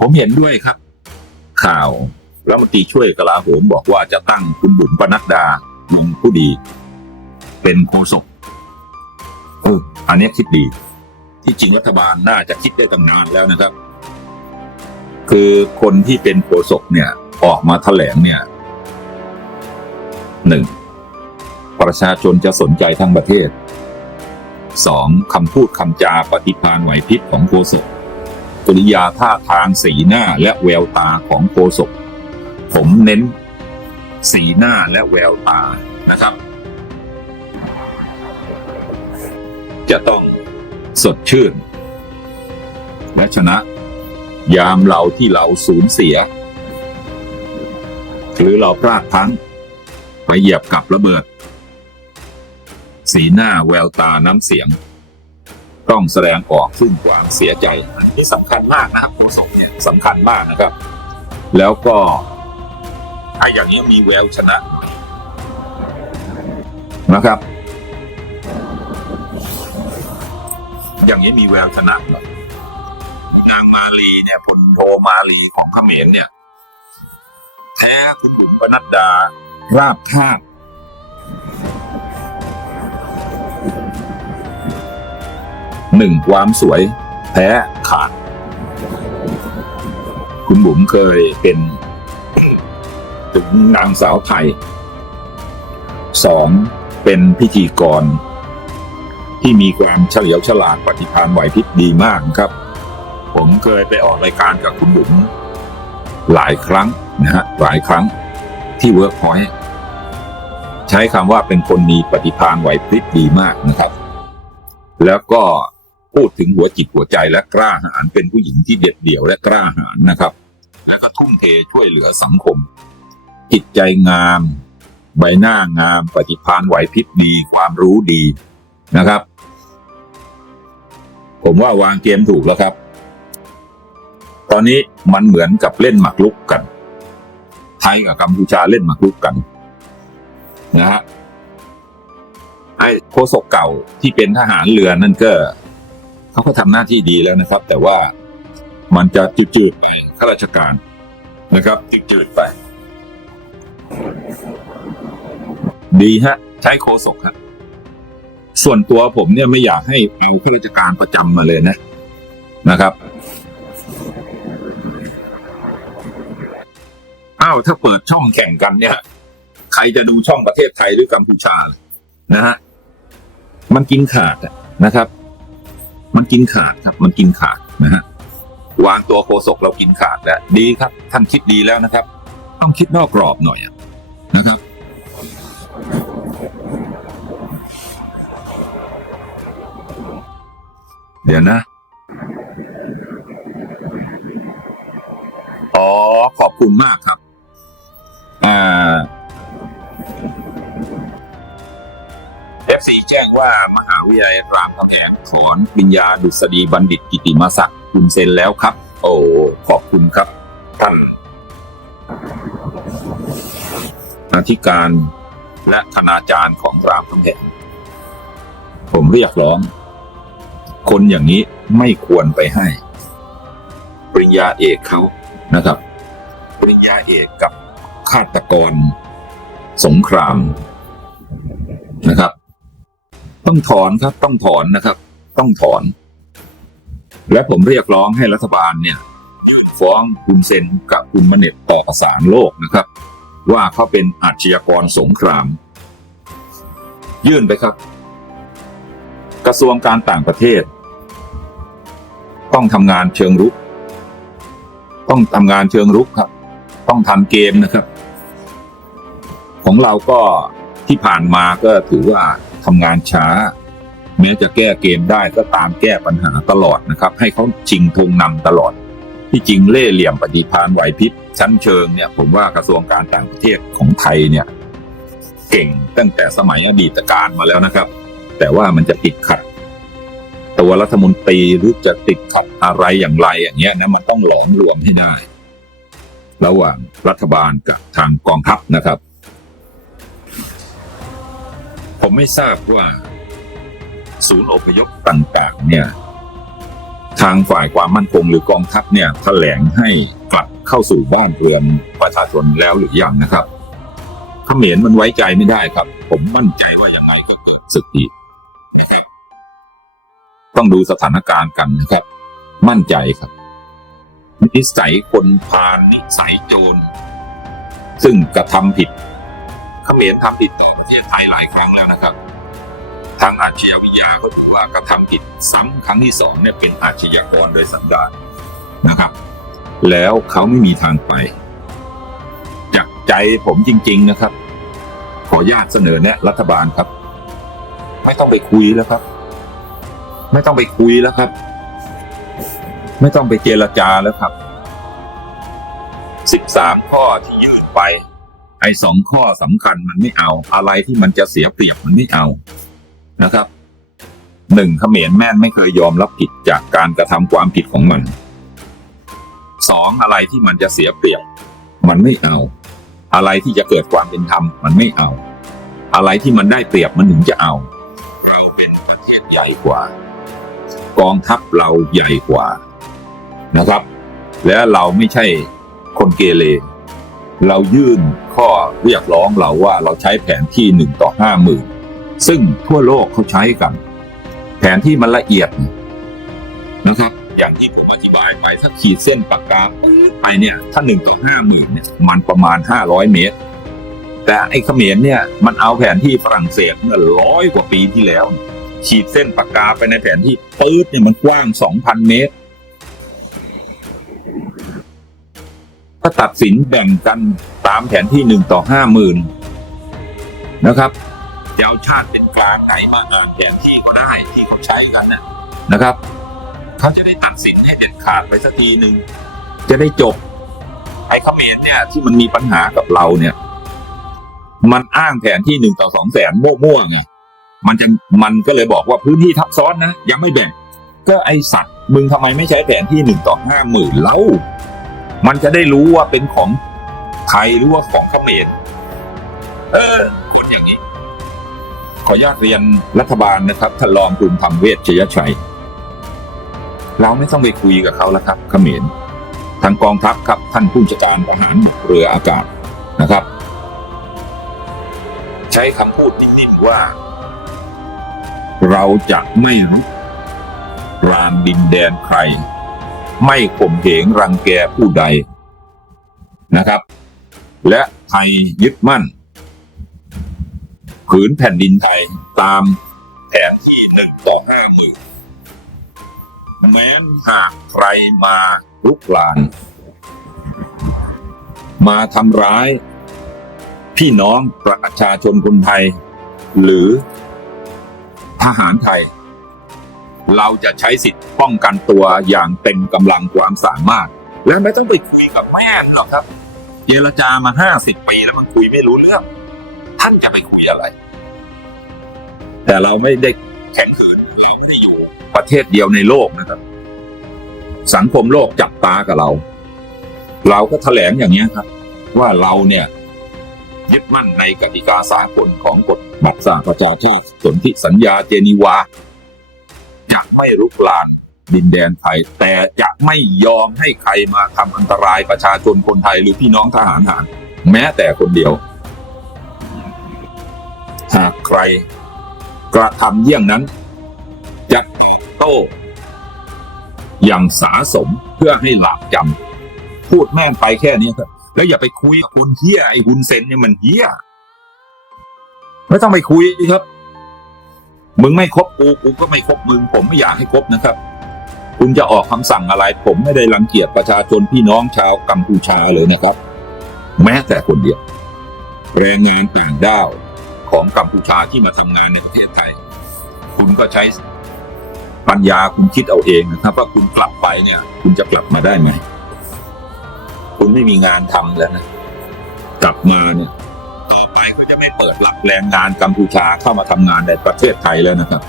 ผมเห็นด้วยครับ ข่าวรัฐมนตรีช่วยกลาโหมบอกว่าจะตั้งคุณบุ๋มปนัดดาเมึงผู้ดี เป็นโฆษกเอออันนี้คิดดี ที่จริงรัฐบาลน่าจะคิดได้ตั้งนานแล้วนะครับ คือคนที่เป็นโฆษกเนี่ย ออกมาแถลงเนี่ยหนึ่งประชาชนจะสนใจทั้งประเทศสองคำพูดคำจาปฏิภาณไหวพริบของโฆษก กริยาท่าทางสีหน้าและแววตาของโฆษกผมเน้นสีหน้าและแววตานะครับ จะต้องสดชื่น และชนะ ยามเราที่เราสูญเสีย หรือเราพลาดพั้งไปเหยียบกับระเบิด สีหน้าแววตาน้ำเสียง ต้องแสดงออกซึ่งความเสียใจอันนี้สำคัญมากนะครับผู้ส่งเนี่ยสำคัญมากนะครับ แล้วก็ถ้าอย่างนี้มีแววชนะนะครับ อย่างนี้มีแววชนะนางมาลีเนี่ยพลโทมาลีของเขมรเนี่ยแท้คุณบุ๋มปนัดดาราบคาบ หนึ่งความสวย แพ้ขาด คุณบุ๋มเคยเป็น ถึงนางสาวไทยสองเป็นพิธีกร ที่มีความเฉลียวฉลาดปฏิภาณไหวพริบดีมากครับ ผมเคยไปออกรายการกับคุณบุ๋มหลายครั้งนะฮะหลายครั้งที่เวิร์กพอยต์ใช้คำว่าเป็นคนมีปฏิภาณไหวพริบดีมากนะครับ แล้วก็ พูดถึงหัวจิตหัวใจและกล้าหาญเป็นผู้หญิงที่เด็ดเดี่ยวและกล้าหาญนะครับ และก็ทุ่มเทช่วยเหลือสังคม จิตใจงาม ใบหน้างาม ปฏิภาณไหวพริบดี ความรู้ดีนะครับ ผมว่าวางเกมถูกแล้วครับ ตอนนี้มันเหมือนกับเล่นหมากรุกกัน ไทยกับกัมพูชาเล่นหมากรุกกัน นะฮะไอ้โฆษกเก่าที่เป็นทหารเรือนั่นก็ เขาก็ทำหน้าที่ดีแล้วนะครับ แต่ว่ามันจะจืดๆไปข้าราชการนะครับจืดๆไป ดีฮะ ใช้โฆษกฮะส่วนตัวผมเนี่ยไม่อยากให้เอาข้าราชการประจำมาเลยนะนะครับอ้าวถ้าเปิดช่องแข่งกันเนี่ย ใครจะดูช่องประเทศไทยหรือกัมพูชาล่ะนะฮะ มันกินขาดนะครับ มันกินขาดครับ มันกินขาดนะฮะวางตัวโคศกเรากินขาดแล้วดีครับ ท่านคิดดีแล้วนะครับ ต้องคิดนอกกรอบหน่อยนะครับเดี๋ยวนะ อ๋อ ขอบคุณมากครับ อ่า FC แจ้งว่ามหา วิทยาลัยรามคำแหงถอนปริญญาดุษฎีบัณฑิตกิติมศักดิ์คุณเซ็นแล้วครับ โอ้ขอบคุณครับ ท่านอธิการและคณาจารย์ของรามคำแหงผมเรียกร้อง คนอย่างนี้ไม่ควรไปให้ ปริญญาเอกเขานะครับ ปริญญาเอกกับฆาตกร สงคราม ต้องถอนครับ ต้องถอนนะครับ ต้องถอน และผมเรียกร้องให้รัฐบาลเนี่ย ฟ้องคุณเซนกับคุณมเน็ตต่อศาลโลกนะครับ ว่าเขาเป็นอาชญากรสงคราม ยื่นไปครับ กระทรวงการต่างประเทศ ต้องทำงานเชิงรุก ต้องทำงานเชิงรุกครับ ต้องทำเกมนะครับ ของเราก็ที่ผ่านมาก็ถือว่า ทำงานช้าแม้จะแก้เกมได้ก็ตามแก้ปัญหาตลอดนะครับ ให้เขาชิงธงนำตลอด ที่จริงเล่เหลี่ยมปฏิภาณไหวพริบชั้นเชิงเนี่ยผมว่ากระทรวงการต่างประเทศของไทยเนี่ยเก่งตั้งแต่สมัยอดีตการมาแล้วนะครับ แต่ว่ามันจะติดขัด ตัวรัฐมนตรีหรือจะติดขัดอะไรอย่างไรอย่างเงี้ยนะมันต้องหลอมรวมให้ได้ ระหว่างรัฐบาลกับทางกองทัพนะครับ ไม่ทราบว่า ศูนย์อพยพต่างๆ เนี่ย ทางฝ่ายความมั่นคงหรือกองทัพเนี่ยแถลงให้กลับเข้าสู่บ้านเรือนประชาชนแล้วหรือยังนะครับเขมรมันไว้ใจไม่ได้ครับ ผมมั่นใจว่ายังไงก็เกิดศึกอีกนะครับ ต้องดูสถานการณ์กันนะครับ มั่นใจครับนิสัยคนพาลนิสัยโจร ซึ่งกระทำผิด ขมรทำผิดต่อประเทศไทยหลายครั้งแล้วนะครับ ทางอาชญาวิทยาก็ถือว่ากระทำผิดซ้ำครั้งที่สองเนี่ยเป็นอาชญากรโดยสันดานนะครับ แล้วเขาไม่มีทางไป จากใจผมจริง ๆนะครับ ขอญาตเสนอแนะรัฐบาลครับ ไม่ต้องไปคุยแล้วครับ ไม่ต้องไปคุยแล้วครับ ไม่ต้องไปเจรจาแล้วครับสิบสามข้อที่ยื่นไป ไอ้สองข้อสำคัญมันไม่เอา อะไรที่มันจะเสียเปรียบมันไม่เอานะครับหนึ่งเขมรแม่นไม่เคยยอมรับผิดจากการกระทำความผิดของมันสองอะไรที่มันจะเสียเปรียบ มันไม่เอา อะไรที่จะเกิดความเป็นธรรมมันไม่เอา อะไรที่มันได้เปรียบมันถึงจะเอา เราเป็นประเทศใหญ่กว่า กองทัพเราใหญ่กว่านะครับ และเราไม่ใช่คนเกเร เรายื่นข้อเรียกร้องเราว่าเราใช้แผนที่หนึ่งต่อห้าหมื่นซึ่งทั่วโลกเขาใช้กัน แผนที่มันละเอียดนะครับ อย่างที่ผมอธิบายไปถ้าขีดเส้นปากกาปึ๊ดไปเนี่ย ถ้าหนึ่งต่อห้าหมื่นเนี่ยมันประมาณห้าร้อยเมตร แต่ไอ้เขมรเนี่ยมันเอาแผนที่ฝรั่งเศสเมื่อร้อยกว่าปีที่แล้ว ขีดเส้นปากกาไปในแผนที่ปื๊ดเนี่ยมันกว้างสองพันเมตร ก็ตัดสินแบ่งกันตามแผนที่หนึ่งต่อห้าหมื่นนะครับจะเอาชาติเป็นกลางไหนมาอ่านแผนที่ก็ได้ที่เขาใช้กันนะนะครับ เขาจะได้ตัดสินให้เด็ดขาดไปสักทีหนึ่งจะได้จบไอ้เขมรเนี่ยที่มันมีปัญหากับเราเนี่ย มันอ้างแผนที่หนึ่งต่อสองแสนมั่วๆไงมันจะมันก็เลยบอกว่าพื้นที่ทับซ้อนนะยังไม่แบ่ง ก็ไอสัตว์มึงทำไมไม่ใช้แผนที่หนึ่งต่อห้าหมื่นเล่า มันจะได้รู้ว่าเป็นของไทยหรือว่าของเขมรเออคนอย่างนี้ ขออนุญาตเรียนรัฐบาลนะครับท่านรองภูมิธรรมเวชชยชัย เราไม่ต้องไปคุยกับเขาแล้วครับเขมรทางกองทัพครับ ท่านผู้จัดการทหารเรืออากาศนะครับ ใช้คำพูดดินๆว่า เราจะไม่รุกรานดินแดนใคร ไม่ข่มเหงรังแกผู้ใดนะครับ และไทยยึดมั่น ผืนแผ่นดินไทยตามแผนที่หนึ่งต่อห้าหมื่นแม้หากใครมาลุกลาน มาทำร้าย พี่น้องประชาชนคนไทย หรือทหารไทย เราจะใช้สิทธิ์ป้องกันตัวอย่างเต็มกำลังความสามารถ และไม่ต้องไปคุยกับแม่หรอกครับ เจรจามาห้าสิบปีแล้วมันคุยไม่รู้เรื่อง ท่านจะไปคุยอะไร แต่เราไม่ได้แข็งขืนเราไม่ได้อยู่ประเทศเดียวในโลกนะครับ สังคมโลกจับตากับเรา เราก็แถลงอย่างนี้ครับ ว่าเราเนี่ยยึดมั่นในกติกาสากลของกฎบัตรสหประชาชาติสนธิสัญญาเจนีวา ไม่รุกรานดินแดนไทย แต่จะไม่ยอมให้ใครมาทำอันตรายประชาชนคนไทยหรือพี่น้องทหารหาร แม้แต่คนเดียว หากใครกระทำเยี่ยงนั้น จะโต้อย่างสาสมเพื่อให้หลาบจำพูดแม่งไปแค่นี้ครับแล้วอย่าไปคุยกับคุณเฮียไอ้คุณเซนเนี่ยมันเฮียไม่ต้องไปคุยครับ มึงไม่คบกูกูก็ไม่คบมึง ผมไม่อยากให้คบนะครับ คุณจะออกคำสั่งอะไร ผมไม่ได้รังเกียจประชาชนพี่น้องชาวกัมพูชาเลยนะครับ แม้แต่คนเดียวแรงงานต่างด้าวของกัมพูชาที่มาทำงานในประเทศไทย คุณก็ใช้ปัญญาคุณคิดเอาเองนะครับ ว่าคุณกลับไปเนี่ย คุณจะกลับมาได้ไหมคุณไม่มีงานทำแล้วนะ กลับมาเนี่ย ต่อไปคุณจะไม่เปิดรับแรงงานกัมพูชาเข้ามาทำงานในประเทศไทยแล้วนะครับ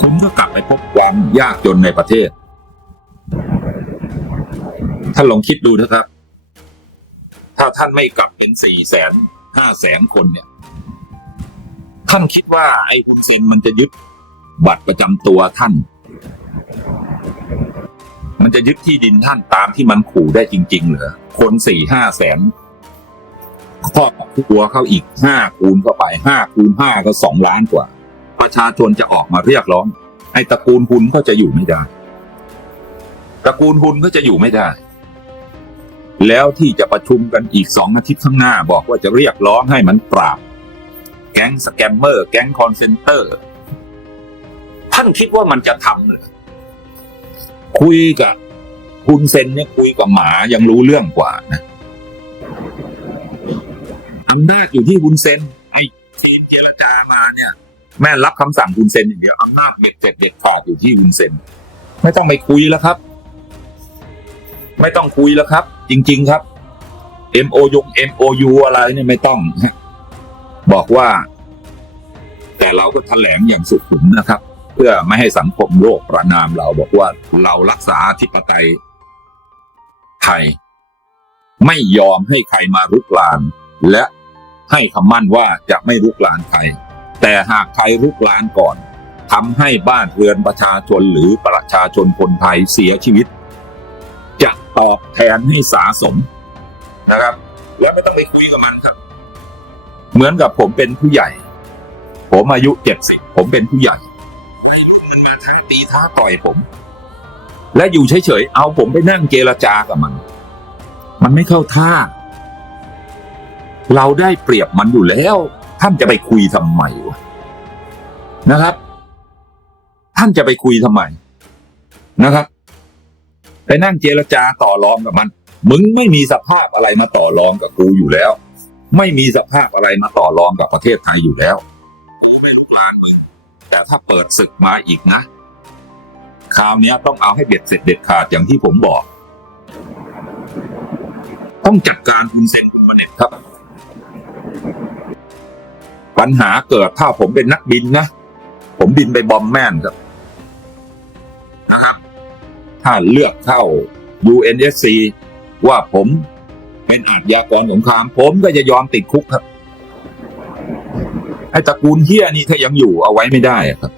คุณก็กลับไปพบความยากจนในประเทศ ท่านลองคิดดูนะครับ ถ้าท่านไม่กลับเป็นสี่แสนห้าแสนคนเนี่ย ท่านคิดว่าไอ้อุนซินมันจะยึดบัตรประจำตัวท่านจะยึดที่ดินท่านตามที่มันขู่ได้จริง ๆ เหรอ คนสี่ห้าแสน ครอบครัวเข้าอีกห้าคูณเข้าไปห้าคูณห้าก็สองล้านกว่า ประชาชนจะออกมาเรียกร้องไอ้ตระกูลคุณก็จะอยู่ไม่ได้ตระกูลคุณก็จะอยู่ไม่ได้ แล้วที่จะประชุมกันอีกสองอาทิตย์ข้างหน้าบอกว่าจะเรียกร้องให้มันปราบ แก๊งสแกมเมอร์ แก๊งคอนเซนเตอร์ ท่านคิดว่ามันจะทำหรือคุยกับคุณเซนเนี่ยคุยกับหมายังรู้เรื่องกว่านะ อำนาจอยู่ที่คุณเซนไอ้ทีมเจรจามาเนี่ย แม่รับคำสั่งคุณเซนอย่างเดียวอำนาจเด็ดเสร็จเด็ดขาดอยู่ที่คุณเซนไม่ต้องไปคุยแล้วครับ ไม่ต้องคุยแล้วครับ จริง ๆครับ MO ยง MOU อะไรเนี่ยไม่ต้อง บอกว่า แต่เราก็แถลงอย่างสุขุมนะครับ เพื่อไม่ให้สังคมโลกประนามเราบอกว่าเรารักษาธิปไตยไทย ไม่ยอมให้ใครมารุกรานและ ให้คำมั่นว่าจะไม่รุกรานใคร แต่หากใครรุกรานก่อนทำให้บ้านเรือนประชาชนหรือประชาชนคนไทยเสียชีวิต จะตอบแทนให้สาสมนะครับแล้วไม่ต้องไปคุยกับมันครับ เหมือนกับผมเป็นผู้ใหญ่ ผมอายุเจ็ดสิบผมเป็นผู้ใหญ่ให้รุ่นมันมาท้าตีท้าต่อยผม และอยู่เฉยๆเอาผมไปนั่งเจรจากับมัน มันไม่เข้าท่า เราได้เปรียบมันอยู่แล้ว ท่านจะไปคุยทำไมวะนะครับ ท่านจะไปคุยทำไมนะครับ ไปนั่งเจรจาต่อรองกับมัน มึงไม่มีสภาพอะไรมาต่อรองกับกูอยู่แล้ว ไม่มีสภาพอะไรมาต่อรองกับประเทศไทยอยู่แล้วแต่ถ้าเปิดศึกมาอีกนะคราวนี้ต้องเอาให้เด็ดเสร็จเด็ดขาดอย่างที่ผมบอก ต้องจัดการคุณเซนคุณมเน็ตครับ ปัญหาเกิดถ้าผมเป็นนักบินนะ ผมบินไปบอมแมนครับนะครับ ถ้าเลือกเข้า UNSC ว่าผมเป็นอาชญากรสงคราม ผมก็จะยอมติดคุกครับไอ้ตระกูลเฮียนี่ถ้ายังอยู่เอาไว้ไม่ได้อะครับ